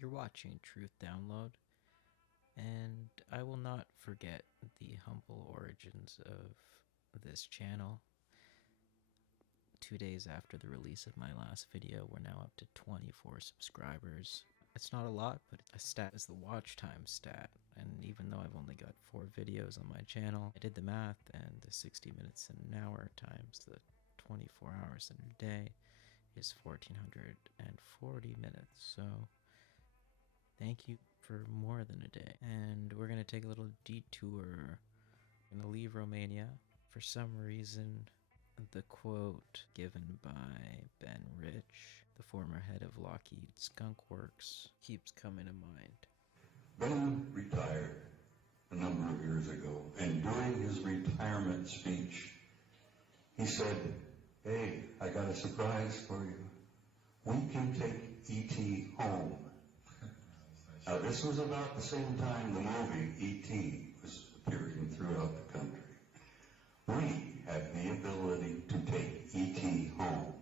You're watching Truth Download, and I will not forget the humble origins of this channel. 2 days after the release of my last video, we're now up to 24 subscribers. It's not a lot, but a stat is the watch time stat, and even though I've only got 4 videos on my channel, I did the math, and the 60 minutes in an hour times the 24 hours in a day is 1,440 minutes, so thank you for more than a day. And we're going to take a little detour. We're going to leave Romania. For some reason, the quote given by Ben Rich, the former head of Lockheed Skunkworks, keeps coming to mind. Ben retired a number of years ago, and during his retirement speech, he said, "Hey, I got a surprise for you. We can take E.T. home." Now, this was about the same time the movie E.T. was appearing throughout the country. We have the ability to take E.T. home.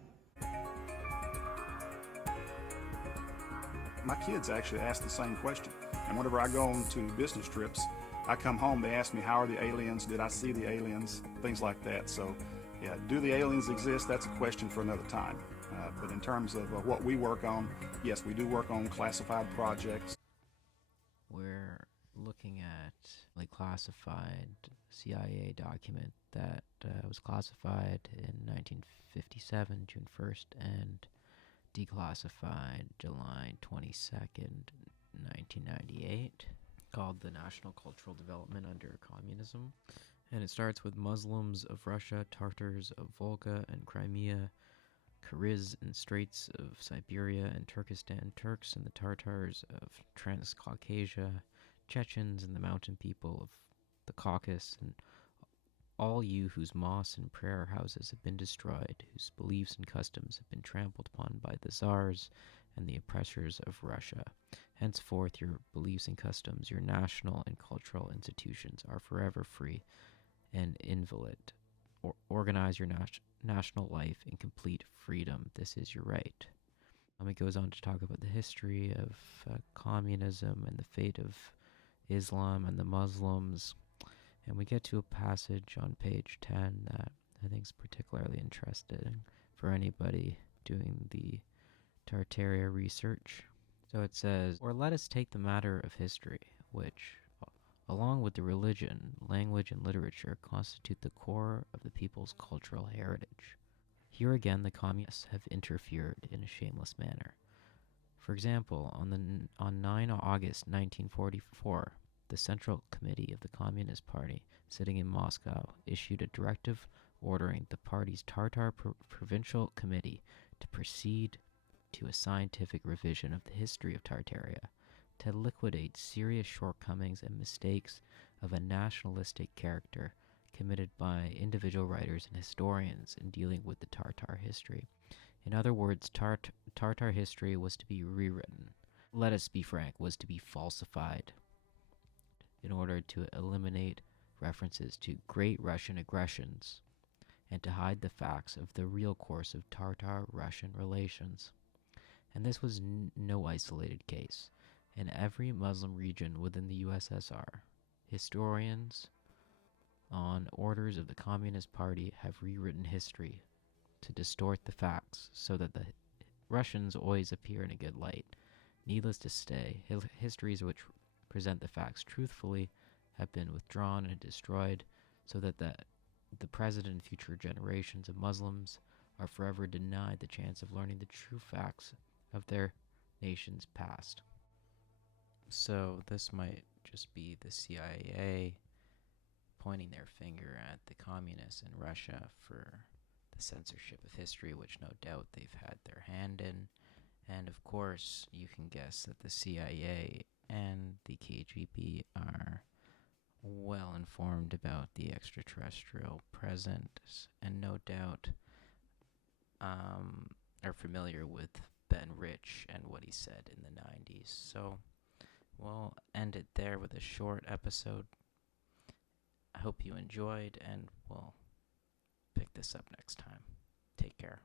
My kids actually ask the same question. And whenever I go on to business trips, I come home, they ask me, how are the aliens? Did I see the aliens? Things like that. So, yeah, do the aliens exist? That's a question for another time. But in terms of what we work on, yes, we do work on classified projects. We're looking at a classified CIA document that was classified in 1957, June 1st, and declassified July 22nd, 1998, called the National Cultural Development Under Communism. And it starts with Muslims of Russia, Tartars of Volga and Crimea, Kyrgyz and Straits of Siberia and Turkestan, Turks and the Tatars of Transcaucasia, Chechens and the mountain people of the Caucasus, and all you whose mosques and prayer houses have been destroyed, whose beliefs and customs have been trampled upon by the czars and the oppressors of Russia. Henceforth your beliefs and customs, your national and cultural institutions are forever free and inviolate. Organize your national life in complete freedom. This is your right. It goes on to talk about the history of communism and the fate of Islam and the Muslims. And we get to a passage on page 10 that I think is particularly interesting for anybody doing the Tartarian research. So it says, "Or let us take the matter of history, which, along with the religion, language, and literature, constitute the core of the people's cultural heritage. Here again the communists have interfered in a shameless manner. For example, on 9 August 1944, the Central Committee of the Communist Party, sitting in Moscow, issued a directive ordering the party's Tartar Provincial Committee to proceed to a scientific revision of the history of Tartaria, to liquidate serious shortcomings and mistakes of a nationalistic character committed by individual writers and historians in dealing with the Tartar history. In other words, Tartar history was to be rewritten. Let us be frank, was to be falsified in order to eliminate references to great Russian aggressions and to hide the facts of the real course of Tartar-Russian relations. And this was no isolated case. In every Muslim region within the USSR, historians, on orders of the Communist Party, have rewritten history to distort the facts so that the Russians always appear in a good light. Needless to say, histories which present the facts truthfully have been withdrawn and destroyed so that the present and future generations of Muslims are forever denied the chance of learning the true facts of their nation's past." So this might just be the CIA pointing their finger at the communists in Russia for the censorship of history, which no doubt they've had their hand in. And of course, you can guess that the CIA and the KGB are well informed about the extraterrestrial presence, and no doubt are familiar with Ben Rich and what he said in the 90s. So we'll end it there with a short episode. I hope you enjoyed, and we'll pick this up next time. Take care.